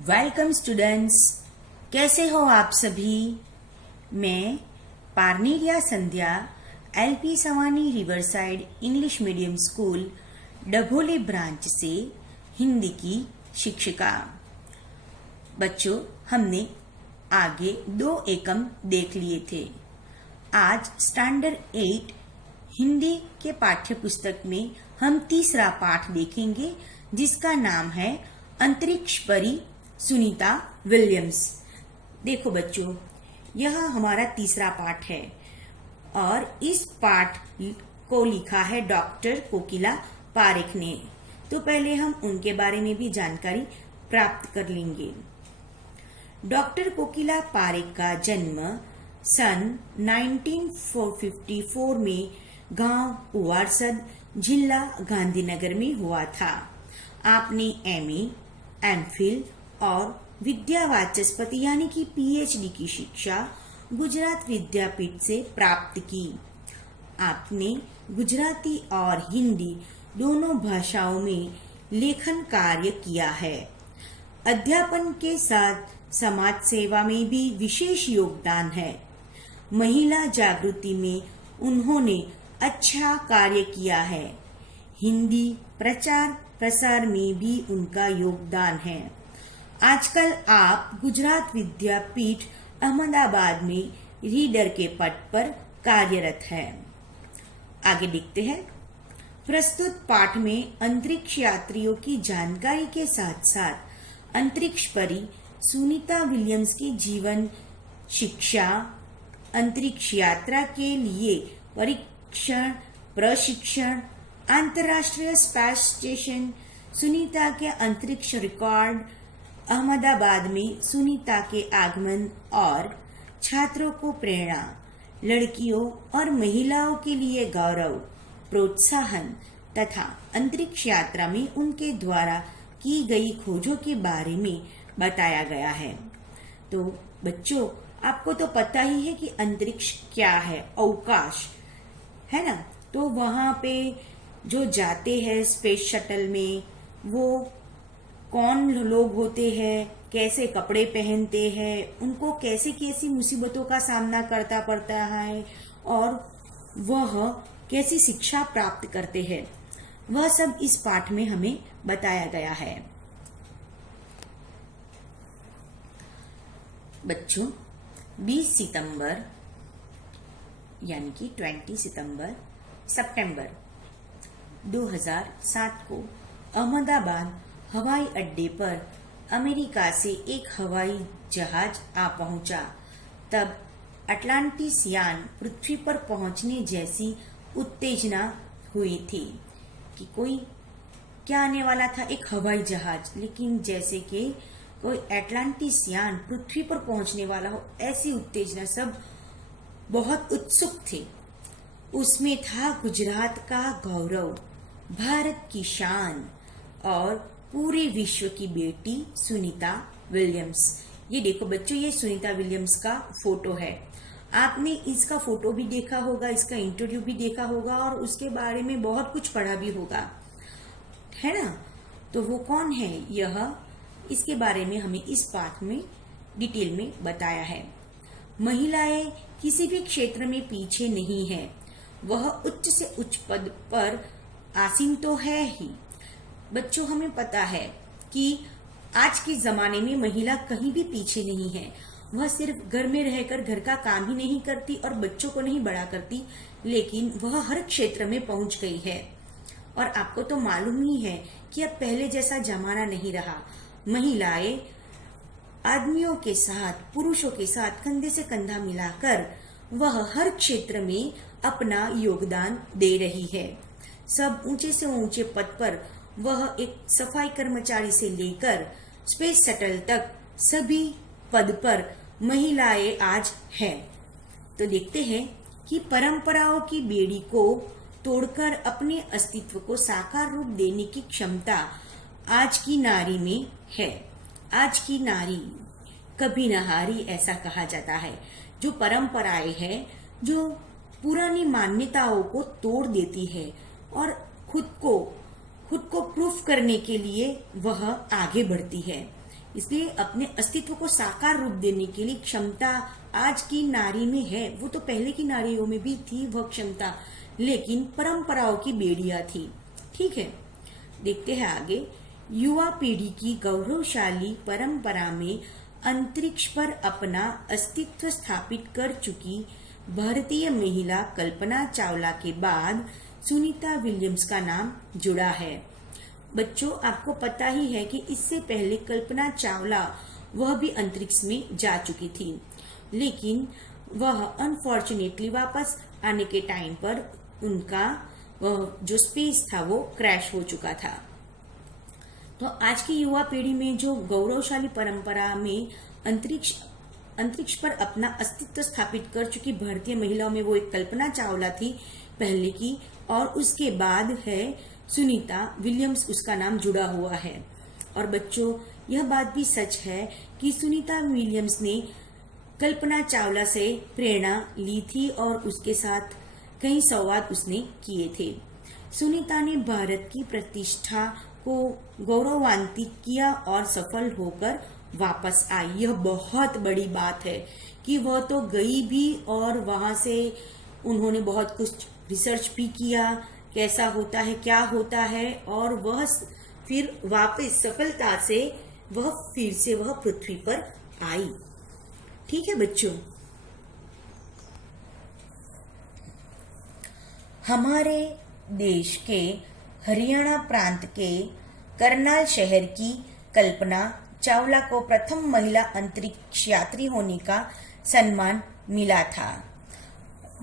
Welcome students, कैसे हो आप सभी। मैं पारनेरिया Sandhya LP Savani riverside English medium school Dabholi branch से हिंदी की शिक्षिका। बच्चों, हमने आगे 2 एकम देख लिए थे। आज स्टैंडर्ड 8 हिंदी के पाठ्य पुस्तक में हम तीसरा पाठ देखेंगे, जिसका नाम है अंतरिक्ष परी सुनीता विलियम्स। देखो बच्चों, यह हमारा तीसरा पाठ है और इस पाठ को लिखा है डॉक्टर कोकिला पारेख ने। तो पहले हम उनके बारे में भी जानकारी प्राप्त कर लेंगे। डॉक्टर कोकिला पारेख का जन्म सन 1954 में गांव उवारसद, जिला गांधीनगर में हुआ था। आपने एमए, एमफिल और विद्या वाचस्पति यानी कि पीएचडी की शिक्षा गुजरात विद्यापीठ से प्राप्त की। आपने गुजराती और हिंदी दोनों भाषाओं में लेखन कार्य किया है। अध्यापन के साथ समाज सेवा में भी विशेष योगदान है। महिला जागृति में उन्होंने अच्छा कार्य किया है। हिंदी प्रचार प्रसार में भी उनका योगदान है। आजकल आप गुजरात विद्यापीठ अहमदाबाद में रीडर के पद पर कार्यरत है। आगे देखते हैं। प्रस्तुत पाठ में अंतरिक्ष यात्रियों की जानकारी के साथ साथ अंतरिक्ष परी सुनीता विलियम्स की जीवन, शिक्षा, अंतरिक्ष यात्रा के लिए प्रशिक्षण, अंतर्राष्ट्रीय स्पेस स्टेशन, सुनीता के अंतरिक्ष रिकॉर्ड, अहमदाबाद में सुनीता के आगमन और छात्रों को प्रेरणा, लड़कियों और महिलाओं के लिए गौरव, प्रोत्साहन तथा अंतरिक्ष यात्रा में उनके द्वारा की गई खोजों के बारे में बताया गया है। तो बच्चों, आपको तो पता ही है कि अंतरिक्ष क्या है, अवकाश है ना। तो वहां पे जो जाते हैं स्पेस शटल में, वो कौन लोग होते हैं, कैसे कपड़े पहनते हैं, उनको कैसे कैसी मुसीबतों का सामना करना पड़ता है और वह कैसी शिक्षा प्राप्त करते हैं, वह सब इस पाठ में हमें बताया गया है। बच्चों, 20 सितंबर यानी कि 20 सितंबर 2007 को अहमदाबाद हवाई अड्डे पर अमेरिका से एक हवाई जहाज आ पहुंचा। तब अटलांटिस यान पृथ्वी पर पहुंचने जैसी उत्तेजना हुई थी कि कोई क्या आने वाला था, एक हवाई जहाज, लेकिन जैसे कि कोई अटलांटिस यान पृथ्वी पर पहुंचने वाला हो, ऐसी उत्तेजना, सब बहुत उत्सुक थे। उसमें था गुजरात का गौरव, भारत की शान और पूरे विश्व की बेटी सुनीता विलियम्स। ये देखो बच्चों, ये सुनीता विलियम्स का फोटो है। आपने इसका फोटो भी देखा होगा, इसका इंटरव्यू भी देखा होगा और उसके बारे में बहुत कुछ पढ़ा भी होगा, है ना। तो वो कौन है, यह इसके बारे में हमें इस पाठ में डिटेल में बताया है। महिलाएं किसी भी क्षेत्र में पीछे नहीं है। वह उच्च से उच्च पद पर आसीन तो है ही। बच्चों, हमें पता है कि आज के जमाने में महिला कहीं भी पीछे नहीं है। वह सिर्फ घर में रहकर घर का काम ही नहीं करती और बच्चों को नहीं बड़ा करती, लेकिन वह हर क्षेत्र में पहुंच गई है। और आपको तो मालूम ही है कि अब पहले जैसा जमाना नहीं रहा। महिलाएं आदमियों के साथ, पुरुषों के साथ कंधे से कंधा मिलाकर वह हर क्षेत्र में अपना योगदान दे रही है। सब ऊंचे से ऊंचे पद पर, वह एक सफाई कर्मचारी से लेकर स्पेस शटल तक सभी पद पर महिलाएं आज हैं। तो देखते हैं कि परंपराओं की बेड़ी को तोड़कर अपने अस्तित्व को साकार रूप देने की क्षमता आज की नारी में है। आज की नारी कभी न हारी, ऐसा कहा जाता है। जो परंपराएं हैं, जो पुरानी मान्यताओं को तोड़ देती है और खुद को प्रूफ करने के लिए वह आगे बढ़ती है। इसलिए अपने अस्तित्व को साकार रूप देने के लिए क्षमता आज की नारी में है। वो तो पहले की नारियों में भी थी वह क्षमता, लेकिन परंपराओं की बेड़ियां थी। ठीक है, देखते हैं आगे। युवा पीढ़ी की गौरवशाली परंपरा में अंतरिक्ष पर अपना अस्तित्व स्थापित कर चुकी भारतीय महिला कल्पना चावला के बाद सुनीता विलियम्स का नाम जुड़ा है। बच्चों, आपको पता ही है कि इससे पहले कल्पना चावला वह भी अंतरिक्ष में जा चुकी थी, लेकिन वह अनफॉर्चुनेटली वापस आने के टाइम पर उनका जो स्पेस था वो क्रैश हो चुका था। तो आज की युवा पीढ़ी में जो गौरवशाली परंपरा में अंतरिक्ष पर अपना अस्तित्व स्थापित कर चुकी भारतीय महिलाओं में वो एक कल्पना चावला थी पहले की, और उसके बाद है सुनीता विलियम्स, उसका नाम जुड़ा हुआ है। और बच्चों, यह बात भी सच है कि सुनीता विलियम्स ने कल्पना चावला से प्रेरणा ली थी और उसके साथ कई संवाद उसने किए थे। सुनीता ने भारत की प्रतिष्ठा को गौरवान्वित किया और सफल होकर वापस आई। यह बहुत बड़ी बात है कि वह तो गई भी और वहां से उन्होंने बहुत कुछ रिसर्च भी किया, कैसा होता है, क्या होता है, और वह फिर वापस सफलता से वह फिर से वह पृथ्वी पर आई। ठीक है बच्चों, हमारे देश के हरियाणा प्रांत के करनाल शहर की कल्पना चावला को प्रथम महिला अंतरिक्ष यात्री होने का सम्मान मिला था।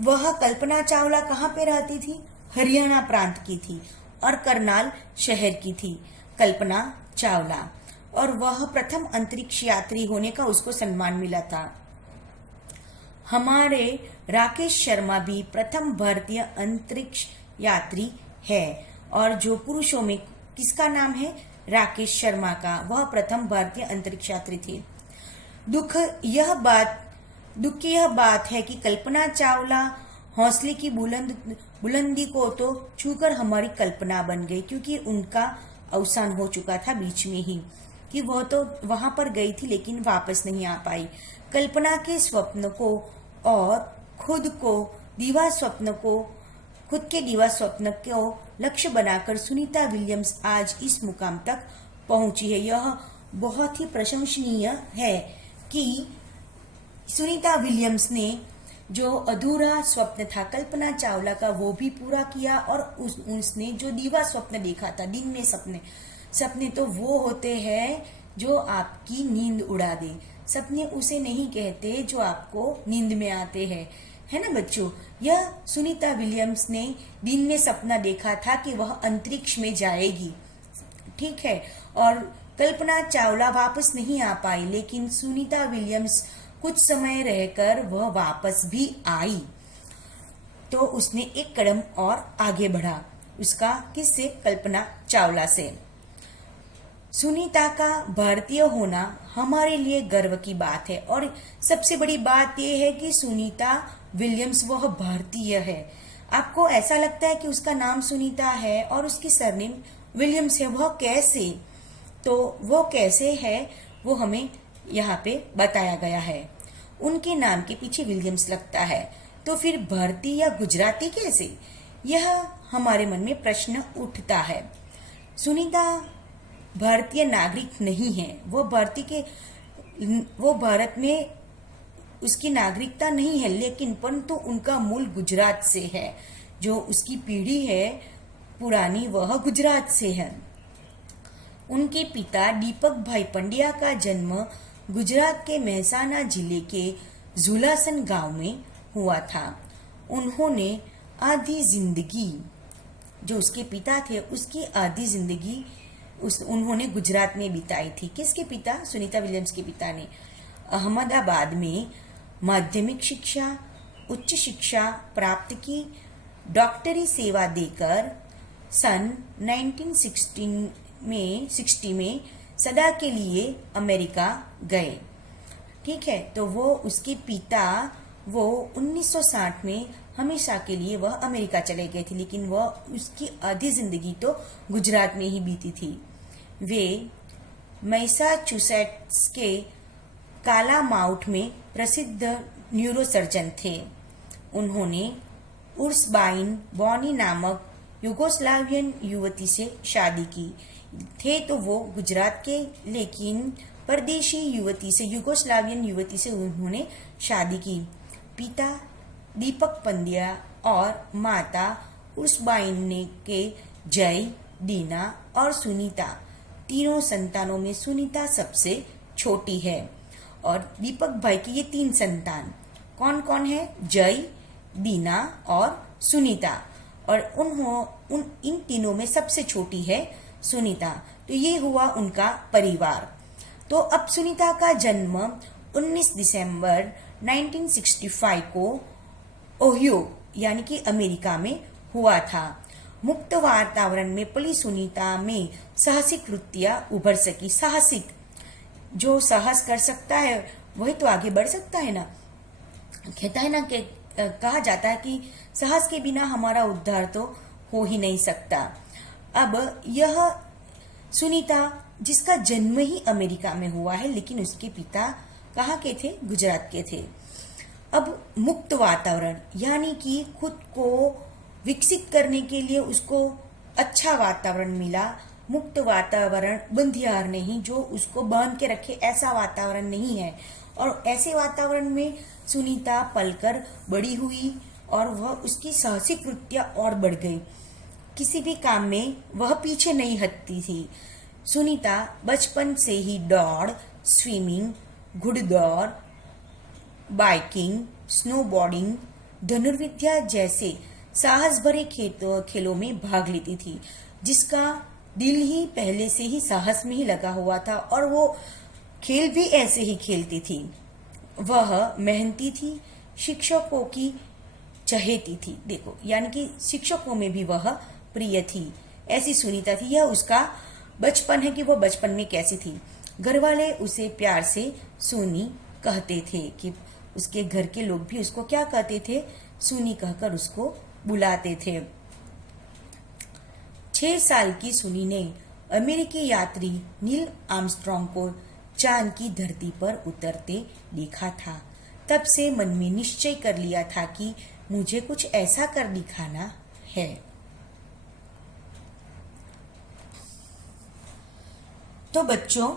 वह कल्पना चावला कहाँ पे रहती थी? हरियाणा प्रांत की थी और करनाल शहर की थी कल्पना चावला, और वह प्रथम अंतरिक्ष यात्री होने का उसको सम्मान मिला था। हमारे राकेश शर्मा भी प्रथम भारतीय अंतरिक्ष यात्री है, और जो पुरुषों में किसका नाम है? राकेश शर्मा का, वह प्रथम भारतीय अंतरिक्ष यात्री थे। दुख की यह बात है कि कल्पना चावला हौसले की बुलंदी को तो छूकर हमारी कल्पना बन गई, क्योंकि उनका अवसान हो चुका था बीच में ही, कि वह तो वहां पर गई थी लेकिन वापस नहीं आ पाई। कल्पना के स्वप्न को और खुद के दीवा स्वप्न को लक्ष्य बनाकर सुनीता विलियम्स आज इस मुकाम तक पहुंची है। यह बहुत ही प्रशंसनीय है कि सुनीता विलियम्स ने जो अधूरा स्वप्न था कल्पना चावला का वो भी पूरा किया, और उसने जो दीवा स्वप्न देखा था, दिन में सपने तो वो होते हैं जो आपकी नींद उड़ा दे। सपने उसे नहीं कहते जो आपको नींद में आते हैं, है ना बच्चों। यह सुनीता विलियम्स ने दिन में सपना देखा था कि वह अंतरिक्ष में जाएगी, ठीक है, और कल्पना चावला वापस नहीं आ पाई, लेकिन सुनीता विलियम्स कुछ समय रहकर वह वापस भी आई, तो उसने एक कदम और आगे बढ़ा। उसका किससे? कल्पना चावला से। सुनीता का भारतीय होना हमारे लिए गर्व की बात है, और सबसे बड़ी बात यह है कि सुनीता विलियम्स वह भारतीय है। आपको ऐसा लगता है कि उसका नाम सुनीता है और उसकी सरनेम विलियम्स है, वह कैसे? तो वो कैसे है वो हमें यहाँ पे बताया गया है। उनके नाम के पीछे विलियम्स लगता है, तो फिर भारतीय या गुजराती कैसे? यह हमारे मन में प्रश्न उठता है। सुनीता भारतीय नागरिक नहीं है, वो भारत में उसकी नागरिकता नहीं है, लेकिन परंतु उनका मूल गुजरात से है। जो उसकी पीढ़ी है पुरानी वह गुजरात से है। उनके पिता दीपक भाई पंड्या का जन्म गुजरात के मेहसाना जिले के झुलासन गांव में हुआ था। उन्होंने आधी जिंदगी, जो उसके पिता थे उसकी आधी जिंदगी उन्होंने गुजरात में बिताई थी। किसके पिता? सुनीता विलियम्स के पिता ने अहमदाबाद में माध्यमिक शिक्षा, उच्च शिक्षा प्राप्त की। डॉक्टरी सेवा देकर सन 1960 में सदा के लिए अमेरिका गए, ठीक है। तो वो उसके पिता वो 1960 में हमेशा के लिए वह अमेरिका चले गए थे, लेकिन वह उसकी आधी जिंदगी तो गुजरात में ही बीती थी। वे मैसाचुसेट्स के कालामाउथ में प्रसिद्ध न्यूरोसर्जन थे। उन्होंने उर्सबाइन बॉनी नामक युगोस्लावियन युवती से शादी की। थे तो वो गुजरात के, लेकिन परदेशी युवती से, युगोस्लावियन युवती से उन्होंने शादी की। पिता दीपक पंड्या और माता उर्सबाइन ने के जय, दीना और सुनीता, तीनों संतानों में सुनीता सबसे छोटी है। और दीपक भाई की ये 3 संतान कौन कौन है? जय, दीना और सुनीता। और इन तीनों में सबसे छोटी है सुनीता। तो ये हुआ उनका परिवार। तो अब सुनीता का जन्म 19 दिसंबर 1965 को ओहियो यानी कि अमेरिका में हुआ था। मुक्त वातावरण में पली सुनीता में साहसिक वृत्तियां उभर सकी। साहसिक, जो साहस कर सकता है वही तो आगे बढ़ सकता है ना। कहता है ना कि कहा जाता है कि साहस के बिना हमारा उद्धार तो हो ही नहीं सकता। अब यह सुनीता, जिसका जन्म ही अमेरिका में हुआ है, लेकिन उसके पिता कहाँ के थे? गुजरात के थे। अब मुक्त वातावरण यानी कि खुद को विकसित करने के लिए उसको अच्छा वातावरण मिला। मुक्त वातावरण, बंधियार नहीं जो उसको बांध के रखे, ऐसा वातावरण नहीं है। और ऐसे वातावरण में सुनीता पलकर बड़ी हुई और वह उसकी साहसिक वृत्तियां और बढ़ गई। किसी भी काम में वह पीछे नहीं हटती थी। सुनीता बचपन से ही दौड़, स्विमिंग, घुड़दौड़, बाइकिंग, स्नोबोर्डिंग, धनुर्विद्या जैसे साहस भरे खेलों में भाग लेती थी, जिसका दिल ही पहले से ही साहस में ही लगा हुआ था और वो खेल भी ऐसे ही खेलती थी। वह मेहनती थी, शिक्षकों की चहेती थी। देखो, यानी कि शिक्षकों में भी वह प्रिय थी। ऐसी सुनीता थी। यह उसका बचपन है कि वो बचपन में कैसी थी। घर वाले उसे प्यार से सोनी कहते थे कि उसके घर के लोग भी उसको क्या कहते थे? सुनी कहकर उसको बुलाते थे। 6 साल की सुनी ने अमेरिकी यात्री नील आर्मस्ट्रांग को चांद की धरती पर उतरते देखा था। तब से मन में निश्चय कर लिया था कि मुझे कुछ ऐसा कर दिखाना है। तो बच्चों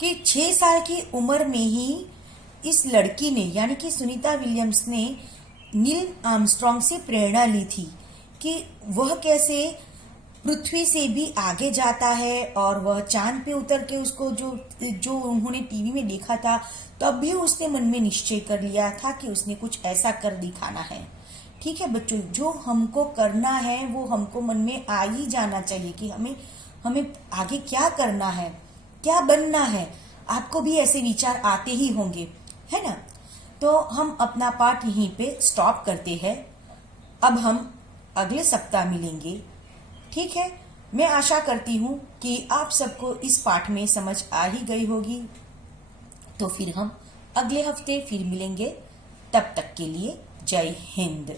कि 6 साल की उम्र में ही इस लड़की ने यानी कि सुनीता विलियम्स ने नील आर्मस्ट्रांग से प्रेरणा ली थी कि वह कैसे पृथ्वी से भी आगे जाता है। और वह चांद पे उतर के उसको जो उन्होंने टीवी में देखा था, तब भी उसने मन में निश्चय कर लिया था कि उसने कुछ ऐसा कर दिखाना है। ठीक है बच्चों, जो हमको करना है वो हमको मन में आ ही जाना चाहिए कि हमें आगे क्या करना है, क्या बनना है। आपको भी ऐसे विचार आते ही होंगे, है ना। तो हम अपना पाठ यहीं पे स्टॉप करते हैं। अब हम अगले सप्ताह मिलेंगे। ठीक है, मैं आशा करती हूँ कि आप सबको इस पाठ में समझ आ ही गई होगी। तो फिर हम अगले हफ्ते फिर मिलेंगे। तब तक के लिए जय हिंद।